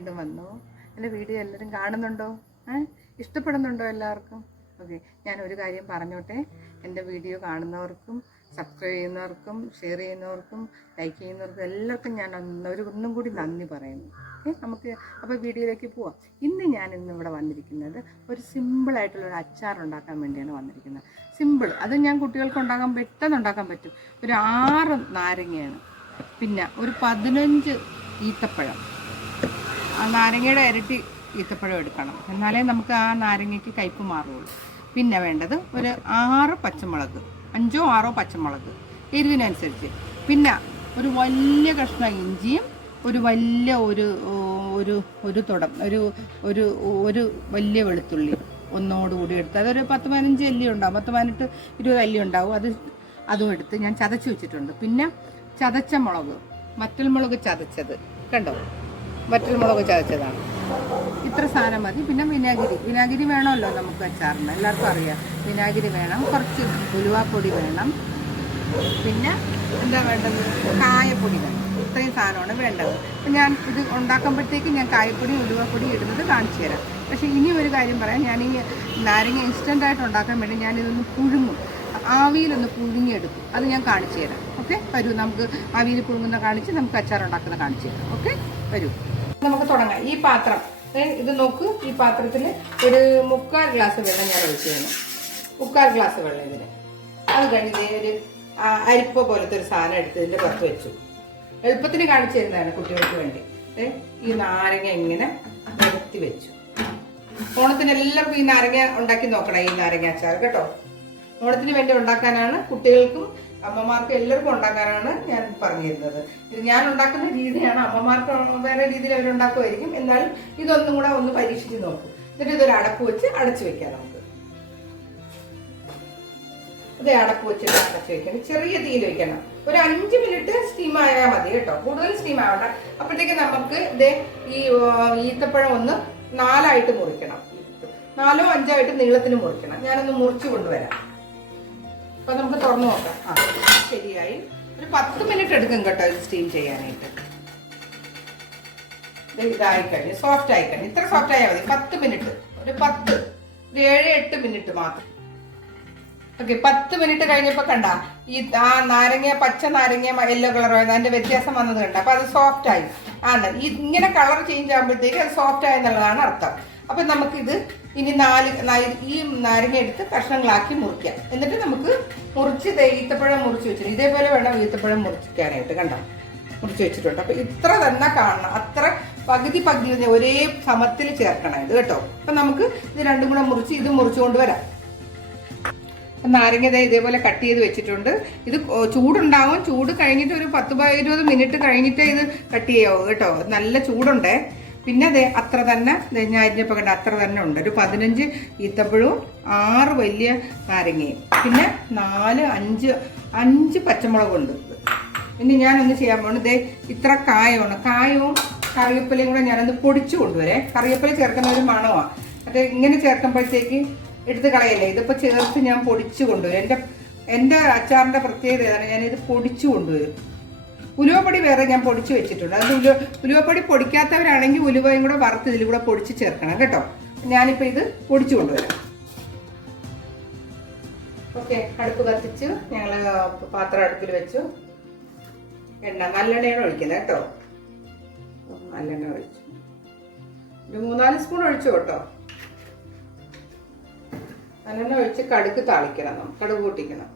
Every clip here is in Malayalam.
വീണ്ടും വന്നു. എൻ്റെ വീഡിയോ എല്ലാവരും കാണുന്നുണ്ടോ? ഇഷ്ടപ്പെടുന്നുണ്ടോ എല്ലാവർക്കും? ഓക്കെ, ഞാൻ ഒരു കാര്യം പറഞ്ഞോട്ടെ. എൻ്റെ വീഡിയോ കാണുന്നവർക്കും സബ്സ്ക്രൈബ് ചെയ്യുന്നവർക്കും ഷെയർ ചെയ്യുന്നവർക്കും ലൈക്ക് ചെയ്യുന്നവർക്കും എല്ലാവർക്കും ഞാൻ ഒന്നും കൂടി നന്ദി പറയുന്നു. നമുക്ക് അപ്പോൾ വീഡിയോയിലേക്ക് പോവാം. ഇന്നിവിടെ വന്നിരിക്കുന്നത് ഒരു സിമ്പിളായിട്ടുള്ളൊരു അച്ചാർ ഉണ്ടാക്കാൻ വേണ്ടിയാണ് വന്നിരിക്കുന്നത്. സിമ്പിൾ, അത് ഞാൻ കുട്ടികൾക്ക് പെട്ടെന്ന് ഉണ്ടാക്കാൻ പറ്റും. ഒരു 6 നാരങ്ങയാണ്, പിന്നെ ഒരു 15 ഈത്തപ്പഴം. ആ നാരങ്ങയുടെ ഇരട്ടി ഈത്തപ്പഴം എടുക്കണം, എന്നാലേ നമുക്ക് ആ നാരങ്ങയ്ക്ക് കയ്പ്പ് മാറുള്ളൂ. പിന്നെ വേണ്ടത് ഒരു 6 പച്ചമുളക്, 5ഓ 6ഓ പച്ചമുളക് എരിവിനനുസരിച്ച്. പിന്നെ ഒരു വലിയ കഷ്ണം ഇഞ്ചിയും ഒരു വലിയ ഒരു തുടം ഒരു വലിയ വെളുത്തുള്ളി ഒന്നോടുകൂടി എടുത്ത്, അതൊരു 10-15 അല്ലി ഉണ്ടാവും, 10-18-20 അല്ലി ഉണ്ടാവും. അതും എടുത്ത് ഞാൻ ചതച്ച് വെച്ചിട്ടുണ്ട്. പിന്നെ ചതച്ച മുളക്, വറ്റൽമുളക് ചതച്ചത്, കണ്ടോ, വറ്റൽമുളക് ചതച്ചതാണ്. ഇത്ര സാധനം മതി. പിന്നെ വിനാഗിരി വേണമല്ലോ നമുക്ക് അച്ചാറിന്, എല്ലാവർക്കും അറിയാം. വിനാഗിരി വേണം, കുറച്ച് ഉലുവാപ്പൊടി വേണം, പിന്നെ എന്താ വേണ്ടത്, കായപ്പൊടി വേണം. ഇത്രയും സാധനമാണ് വേണ്ടത്. അപ്പം ഞാൻ ഇത് ഉണ്ടാക്കുമ്പോഴത്തേക്ക് ഞാൻ കായപ്പൊടി ഉലുവാപ്പൊടി ഇടുന്നത് കാണിച്ചു തരാം. പക്ഷേ ഇനി ഒരു കാര്യം പറയാം, ഞാൻ ഈ നാരങ്ങ ഇൻസ്റ്റൻ്റായിട്ട് ഉണ്ടാക്കാൻ വേണ്ടി ഞാനിതൊന്ന് പുഴുങ്ങും, ആവിയിലൊന്ന് പുഴുങ്ങിയെടുക്കും. അത് ഞാൻ കാണിച്ചു തരാം. ഓക്കെ, വരൂ, നമുക്ക് ആവിയിൽ പുഴുങ്ങുന്ന കാണിച്ച് നമുക്ക് അച്ചാർ ഉണ്ടാക്കുന്ന കാണിച്ചു തരാം. ഓക്കെ, വരൂ, നമുക്ക് തുടങ്ങാം. ഈ പാത്രം ഇത് നോക്കൂ. ഈ പാത്രത്തിൽ ഒരു 3/4 ഗ്ലാസ് വെള്ളം ഞാൻ ഒഴിച്ചു തരണം. 3/4 ഗ്ലാസ് വെള്ളം ഇതിന്. അത് കഴിഞ്ഞ് ഒരു അരിപ്പ പോലത്തെ ഒരു സാധനം എടുത്ത് ഇതിൻ്റെ പുറത്ത് വെച്ചു. എളുപ്പത്തിന് കാണിച്ചു തരുന്നതാണ് കുട്ടികൾക്ക് വേണ്ടി. ഈ നാരങ്ങ ഇങ്ങനെ നിരത്തി വെച്ചു. ഓണത്തിന് എല്ലാവർക്കും ഈ നാരങ്ങ ഉണ്ടാക്കി നോക്കണം, ഈ നാരങ്ങ അച്ചാർ കേട്ടോ. ഓണത്തിന് വേണ്ടി ഉണ്ടാക്കാനാണ്, കുട്ടികൾക്കും അമ്മമാർക്കും എല്ലാവർക്കും ഉണ്ടാക്കാനാണ് ഞാൻ പറഞ്ഞു തരുന്നത്. ഇത് ഞാൻ ഉണ്ടാക്കുന്ന രീതിയാണ്, അമ്മമാർക്ക് വേറെ രീതിയിൽ അവരുണ്ടാക്കുമായിരിക്കും. എന്നാലും ഇതൊന്നും കൂടെ ഒന്ന് പരീക്ഷിച്ച് നോക്കും. എന്നിട്ട് ഇതൊരു അടപ്പ് വെച്ച് അടച്ചു വെക്കാം. നമുക്ക് ഇത് അടപ്പ് വെച്ചിട്ട് അടച്ചു വെക്കണം. ചെറിയ തീയിൽ വെക്കണം. ഒരു 5 മിനിറ്റ് സ്റ്റീം ആയാൽ മതി കേട്ടോ, കൂടുതൽ സ്റ്റീം ആവണ്ട. അപ്പോഴത്തേക്ക് നമുക്ക് ഈ ഈത്തപ്പഴം ഒന്ന് 4ആയിട്ട് മുറിക്കണം. 4ഓ 5ഓ ആയിട്ട് നീളത്തിന് മുറിക്കണം. ഞാനൊന്ന് മുറിച്ച് കൊണ്ടുവരാം. അപ്പൊ നമുക്ക് തുറന്നു നോക്കാം. ശരിയായി. ഒരു 10 മിനിറ്റ് എടുക്കും കേട്ടോ ഇത് സ്റ്റീം ചെയ്യാനായിട്ട്. ഇതായിക്കഴിഞ്ഞു, സോഫ്റ്റ് ആയിക്കഴിഞ്ഞു. ഇത്ര സോഫ്റ്റ് ആയാൽ മതി. 10 മിനിറ്റ്, ഒരു 7-8 മിനിറ്റ് മാത്രം. ഓക്കെ, 10 മിനിറ്റ് കഴിഞ്ഞപ്പോൾ കണ്ട ഈ നാരങ്ങ, പച്ച നാരങ്ങ യെല്ലോ കളർ ആയത്, അതിന്റെ വ്യത്യാസം വന്നത് കണ്ട. അപ്പൊ അത് സോഫ്റ്റ് ആയി ആണ്. ഇങ്ങനെ കളർ ചേഞ്ച് ആകുമ്പോഴത്തേക്ക് അത് സോഫ്റ്റ് ആയെന്നുള്ളതാണ് അർത്ഥം. അപ്പൊ നമുക്കിത് ഇനി ഈ നാരങ്ങ എടുത്ത് കഷ്ണങ്ങളാക്കി മുറിക്കാം. എന്നിട്ട് നമുക്ക് മുറിച്ച് ഈത്തപ്പഴം മുറിച്ച് വെച്ചിട്ട് ഇതേപോലെ വേണം ഈത്തപ്പഴം മുറിക്കാനായിട്ട്. കണ്ടോ, മുറിച്ച് വെച്ചിട്ടുണ്ട്. അപ്പൊ ഇത്ര തന്നെ കാണണം, അത്ര പകുതി ഒരേ സമത്തിൽ ചേർക്കണം ഇത് കേട്ടോ. അപ്പൊ നമുക്ക് ഇത് രണ്ടും കൂടെ മുറിച്ച് ഇത് മുറിച്ചുകൊണ്ട് വരാം. നാരങ്ങ ഇതേപോലെ കട്ട് ചെയ്ത് വെച്ചിട്ടുണ്ട്. ഇത് ചൂടുണ്ടാവും. ചൂട് കഴിഞ്ഞിട്ട് ഒരു 10-20 മിനിറ്റ് കഴിഞ്ഞിട്ട് ഇത് കട്ട് ചെയ്യാവും കേട്ടോ. നല്ല ചൂടുണ്ടേ. പിന്നെ അത്ര തന്നെ ഞാൻ അരിഞ്ഞപ്പോൾ കണ്ട അത്ര തന്നെ ഉണ്ട്. ഒരു 15 ഈത്തപ്പഴവും 6 വലിയ നാരങ്ങയും പിന്നെ 4-5 പച്ചമുളകുണ്ട്. പിന്നെ ഞാനൊന്ന് ചെയ്യാൻ പോകുന്നത് ഇത്ര കായമാണ്. കായവും കറിവേപ്പിലയും കൂടെ ഞാനൊന്ന് പൊടിച്ചു കൊണ്ടുവരേ. കറിവേപ്പില ചേർക്കുന്ന ഒരു മണമാണ്. അത് ഇങ്ങനെ ചേർക്കുമ്പോഴത്തേക്ക് എടുത്ത് കളയല്ലേ. ഇതിപ്പോൾ ചേർത്ത് ഞാൻ പൊടിച്ചു കൊണ്ടുവരും. എൻ്റെ അച്ചാറിൻ്റെ പ്രത്യേകത ഏതാണ്, ഞാനിത് പൊടിച്ചു കൊണ്ടുവരും. ഉലുവപ്പൊടി വേറെ ഞാൻ പൊടിച്ച് വെച്ചിട്ടുണ്ട്. അത് ഉലുവപ്പൊടി പൊടിക്കാത്തവരാണെങ്കിൽ ഉലുവയും കൂടെ വറുത്ത് ഇതിൽ കൂടെ പൊടിച്ച് ചേർക്കണം കേട്ടോ. ഞാനിപ്പോൾ ഇത് പൊടിച്ചു കൊണ്ടുവരാം. ഓക്കെ, അടുപ്പ് കത്തിച്ച് ഞങ്ങൾ പാത്രം അടുപ്പിൽ വെച്ചു. നല്ലെണ്ണയാണ് ഒഴിക്കുന്നത് കേട്ടോ. നല്ലെണ്ണ ഒഴിച്ചു, ഒരു 3-4 സ്പൂൺ ഒഴിച്ചു കേട്ടോ. നല്ലെണ്ണ ഒഴിച്ച് കടുക് താളിക്കണം, കടുക് പൊട്ടിക്കണം.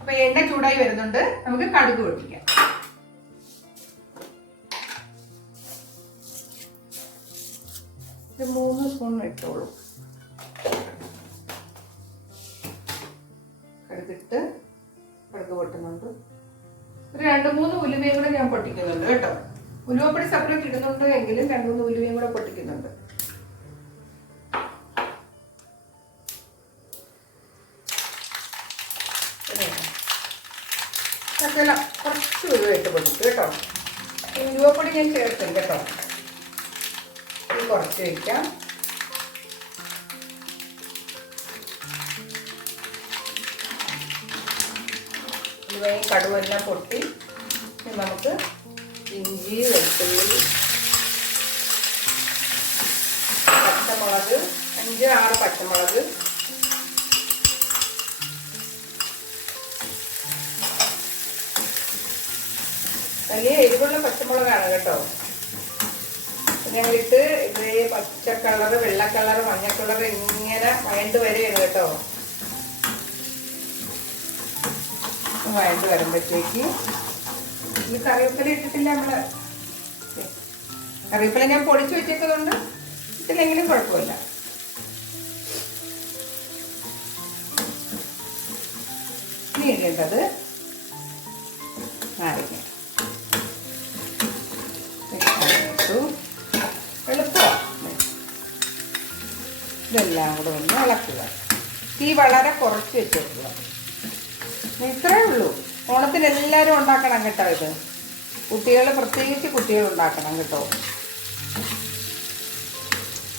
അപ്പൊ എണ്ണ ചൂടായി വരുന്നുണ്ട്, നമുക്ക് കടുക് പൊട്ടിക്കാം. ഒരു 3 സ്പൂൺ ഇട്ടോളൂ. കടുകിട്ട് കടുക് പൊട്ടുന്നുണ്ട്. ഒരു 2-3 ഉലുവയും കൂടെ ഞാൻ പൊട്ടിക്കുന്നുണ്ട് കേട്ടോ. ഉലുവപ്പൊടി സെപ്പറേറ്റ് ഇടുന്നുണ്ട് എങ്കിലും 2-3 ഉലുവയും കൂടെ പൊട്ടിക്കുന്നുണ്ട്. കുറച്ച് ഉലുവയിട്ട് പൊട്ടിച്ചു കേട്ടോ. ഉലുവപ്പൊടി ഞാൻ ചേർക്കും കേട്ടോ. ഇത് കുറച്ച് വയ്ക്കാം. ഉലുവയും കടുവെല്ലാം പൊട്ടി നമുക്ക് ഇഞ്ചി, വെളുത്തുള്ളി, പച്ചമുളക്, 5-6 പച്ചമുളക്, വലിയ എരിവുള്ള പച്ചമുളകാണ് കേട്ടോ. ഞങ്ങളിട്ട് ഇതേ പച്ച കളർ, വെള്ള കളർ, മഞ്ഞ കളർ ഇങ്ങനെ വഴണ്ട് വരെയാണ് കേട്ടോ. വഴണ്ട് വരുമ്പോഴത്തേക്ക് ഈ കറിവേപ്പില ഇട്ടിട്ടില്ല നമ്മള്. കറിവേപ്പില ഞാൻ പൊടിച്ചു വെച്ചേക്കുന്നതുകൊണ്ട് ഇട്ടില്ലെങ്കിലും കുഴപ്പമില്ല. ഇനി ഇടേണ്ടത് നാരങ്ങ. എളുപ്പമാണ്. ഇതെല്ലാം കൂടെ ഒന്ന് ഇളക്കുക. തീ വളരെ കുറച്ച് വെച്ച് വെക്കുക. ഇത്രയേ ഉള്ളൂ. ഓണത്തിന് എല്ലാവരും ഉണ്ടാക്കണം കേട്ടോ. ഇത് കുട്ടികൾ, പ്രത്യേകിച്ച് കുട്ടികൾ ഉണ്ടാക്കണം കേട്ടോ.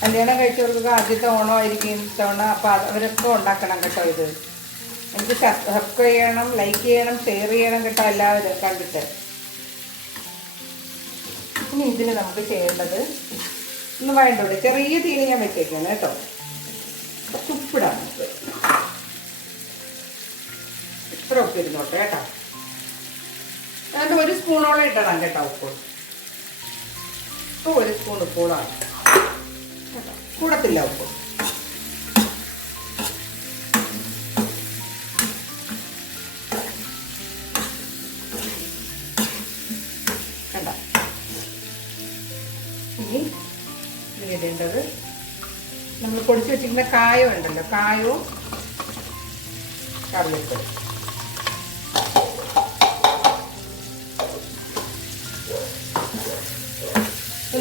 കല്യാണം കഴിച്ചവർക്ക് ആദ്യത്തെ ഓണമായിരിക്കും ഇത്തവണ. അപ്പം അവരൊക്കെ ഉണ്ടാക്കണം കേട്ടോ. ഇത് എനിക്ക് സബ്സ്ക്രൈബ് ചെയ്യണം, ലൈക്ക് ചെയ്യണം, ഷെയർ ചെയ്യണം കേട്ടോ എല്ലാവരും കണ്ടിട്ട്. ഇനി ഇതിന് നമുക്ക് ചെയ്യേണ്ടത് ഒന്ന് വഴണ്ടോടെ ചെറിയ തീയിൽ ഞാൻ വെച്ചേക്കാണ് കേട്ടോ. ഉപ്പിടാം. ഇത്ര ഉപ്പ് ഇരുന്നോട്ടെ കേട്ടോ. എന്നിട്ട് 1 സ്പൂണോളം ഇടണം കേട്ടോ ഉപ്പ്. ഇപ്പോൾ 1 സ്പൂൺ ഉപ്പൂടാണ് കേട്ടോ. കൂടത്തില്ല ഉപ്പ്. കണ്ടോ. ഇനി ഇതിടേണ്ടത് നമ്മൾ പൊടിച്ച് വെച്ചിരിക്കുന്ന കായം ഉണ്ടല്ലോ, കായവും കറിവേപ്പിലയും.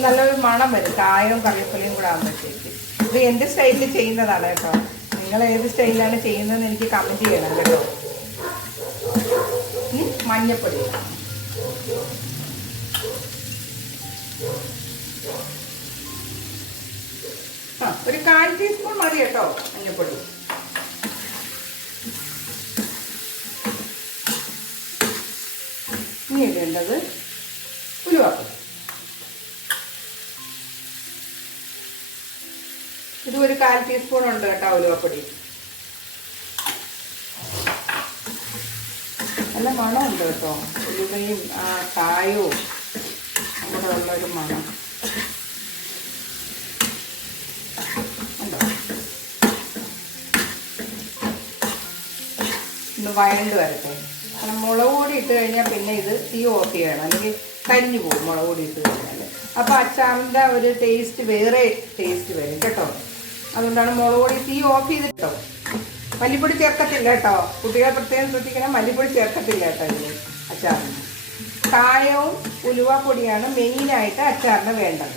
നല്ലൊരു മണം വരും കായവും കറിവേപ്പിലയും കൂടെ ആകുമ്പോഴത്തേക്ക്. ഇത് എൻ്റെ സ്റ്റൈലിൽ ചെയ്യുന്നതാണ് കേട്ടോ. നിങ്ങൾ ഏത് സ്റ്റൈലിലാണ് ചെയ്യുന്നതെന്ന് എനിക്ക് കമൻറ്റ് ചെയ്യണം കേട്ടോ. ഇനി മഞ്ഞൾപ്പൊടി. ഒരു 1/4 ടീസ്പൂൺ മതി കേട്ടോ മഞ്ഞൾപ്പൊടി. ഇനി ഇടേണ്ടത് ഉലുവാപ്പൊടി. ഇത് ഒരു 1/4 ടീസ്പൂൺ ഉണ്ട് കേട്ടോ ഉലുവാപ്പൊടി. നല്ല മണമുണ്ട് കേട്ടോ. ഉലുവയും ആ കായവും നമ്മുടെ ഉള്ളൊരു മണം ഉണ്ടോ. ഒന്ന് വഴണ്ട് വരട്ടെ. കാരണം മുളക് പൊടി ഇട്ട് കഴിഞ്ഞാൽ പിന്നെ ഇത് തീ ഓഫ് ചെയ്യണം, അല്ലെങ്കിൽ കരിഞ്ഞു പോകും മുളക് പൊടി ഇട്ട് കഴിഞ്ഞാൽ. അപ്പോൾ അച്ചാറിൻ്റെ ഒരു ടേസ്റ്റ് വേറെ ടേസ്റ്റ് വരും കേട്ടോ. അതുകൊണ്ടാണ് മുളക് പൊടി തീ ഓഫ് ചെയ്തിട്ടോ. മല്ലിപ്പൊടി ചേർക്കത്തില്ല കേട്ടോ. കുട്ടികളെ പ്രത്യേകം ശ്രദ്ധിക്കണം, മല്ലിപ്പൊടി ചേർക്കത്തില്ല കേട്ടോ ഇതിൽ അച്ചാറിന്. കായവും ഉലുവാപ്പൊടിയാണ് മെയിനായിട്ട് അച്ചാറിന് വേണ്ടത്.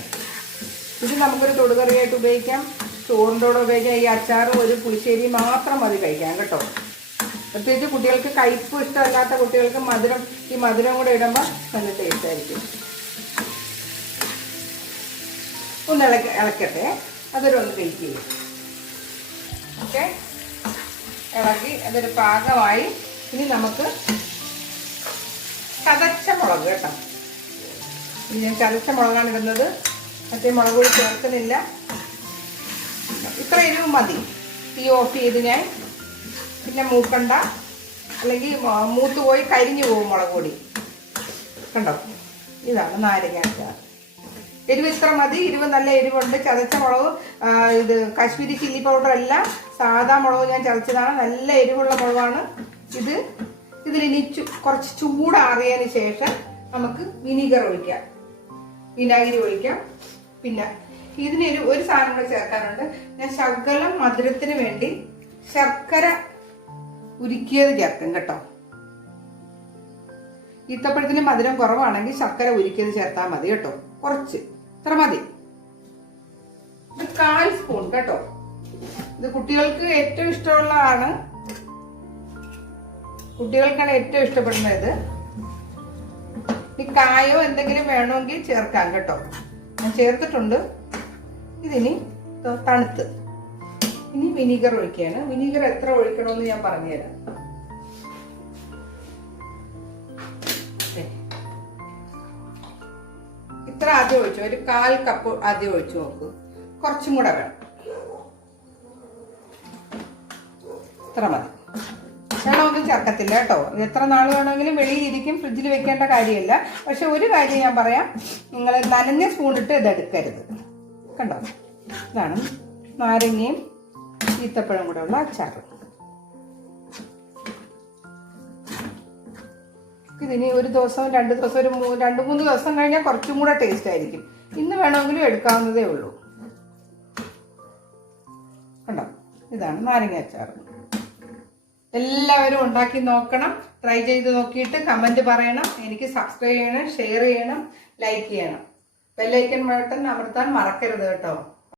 ഇത് നമുക്കൊരു തൊടുകറിയായിട്ട് ഉപയോഗിക്കാം, ചോറിൻ്റെ കൂടെ ഉപയോഗിക്കാം. ഈ അച്ചാർ ഒരു പുളിശ്ശേരി മാത്രം മതി കഴിക്കാം കേട്ടോ. പ്രത്യേകിച്ച് കുട്ടികൾക്ക് കയ്പ്പ് ഇഷ്ടമല്ലാത്ത കുട്ടികൾക്ക് ഈ മധുരം കൂടെ ഇടുമ്പോൾ നല്ല ടേസ്റ്റ് ആയിരിക്കും. ഒന്ന് ഇളക്കട്ടെ. അതൊരൊന്ന് വെയിറ്റ് ചെയ്യും. ഓക്കെ, ഇളക്കി അതൊരു പാകമായി. ഇനി നമുക്ക് ചതച്ച മുളക് കേട്ടോ. ഇനി ഞാൻ ചതച്ച മുളകാണ് ഇടുന്നത്, മറ്റേ മുളക് പൊടി ചേർക്കുന്നില്ല. ഇത്ര എരിവ് മതി. തീ ഓഫ് ചെയ്ത് ഞാൻ പിന്നെ മൂക്കണ്ട, അല്ലെങ്കിൽ മൂത്ത് പോയി കരിഞ്ഞു പോകും മുളക് പൊടി. കണ്ടോ, ഇതാണ് നാരങ്ങ അച്ചാർ. എരിവ് ഇത്ര മതി. എരിവ് നല്ല എരിവുണ്ട്. ചതച്ച മുളക്, ഇത് കാശ്മീരി ചില്ലി പൗഡർ അല്ല, സാധാ മുളക് ഞാൻ ചതച്ചതാണ്. നല്ല എരിവുള്ള മുളകാണ് ഇത്. ഇതിലിനി കുറച്ച് ചൂടാറിയതിന് ശേഷം നമുക്ക് വിനീഗർ ഒഴിക്കാം, വിനാഗിരി ഒഴിക്കാം. പിന്നെ ഇതിന് ഒരു സാധനം കൂടെ ചേർക്കാനുണ്ട്. ഞാൻ ശകലം മധുരത്തിന് വേണ്ടി ശർക്കര ഉരുക്കിയത് ചേർക്കും കേട്ടോ. ഈത്തപ്പഴത്തിന് മധുരം കുറവാണെങ്കിൽ ശർക്കര ഉരുക്കിയത് ചേർത്താൽ മതി കേട്ടോ. കുറച്ച്, ഇത്ര മതി. ഇത് 1/4 സ്പൂൺ കേട്ടോ. ഇത് കുട്ടികൾക്ക് ഏറ്റവും ഇഷ്ടമുള്ളതാണ്. കുട്ടികൾക്കാണ് ഏറ്റവും ഇഷ്ടപ്പെടുന്നത്. ഈ കായോ എന്തെങ്കിലും വേണമെങ്കിൽ ചേർക്കാം കേട്ടോ. ഞാൻ ചേർത്തിട്ടുണ്ട്. ഇതിനി തണുത്ത് ഇനി വിനീഗർ ഒഴിക്കുകയാണ്. വിനീഗർ എത്ര ഒഴിക്കണമെന്ന് ഞാൻ പറഞ്ഞുതരാം. ഇത്ര ആദ്യം ഒഴിച്ചു, ഒരു 1/4 കപ്പ് ആദ്യം ഒഴിച്ചു നോക്കൂ. കുറച്ചും കൂടെ വേണം, ഇത്ര മതി. വെള്ളമൊന്നും ചേർക്കത്തില്ല കേട്ടോ. ഇത് എത്ര നാൾ വേണമെങ്കിലും വെളിയിലിരിക്കും, ഫ്രിഡ്ജിൽ വെക്കേണ്ട കാര്യമില്ല. പക്ഷെ ഒരു കാര്യം ഞാൻ പറയാം, നിങ്ങൾ നനഞ്ഞ സ്പൂണിട്ട് ഇതെടുക്കരുത്. കണ്ടോ, ഇതാണ് നാരങ്ങയും ഈത്തപ്പഴം കൂടെ ഉള്ള അച്ചാർ. ഇതിനി ഒരു ദിവസം 2 ദിവസം, ഒരു 2-3 ദിവസം കഴിഞ്ഞാൽ കുറച്ചും കൂടെ ടേസ്റ്റ് ആയിരിക്കും. ഇന്ന് വേണമെങ്കിലും എടുക്കാവുന്നതേ ഉള്ളൂ. കണ്ടോ, ഇതാണ് നാരങ്ങ അച്ചാർ. എല്ലാവരും ഉണ്ടാക്കി നോക്കണം, ട്രൈ ചെയ്ത് നോക്കിയിട്ട് കമൻറ്റ് പറയണം. എനിക്ക് സബ്സ്ക്രൈബ് ചെയ്യണം, ഷെയർ ചെയ്യണം, ലൈക്ക് ചെയ്യണം. ബെല്ലൈക്കൺ ബട്ടൺ അമർത്താൻ മറക്കരുത് കേട്ടോ.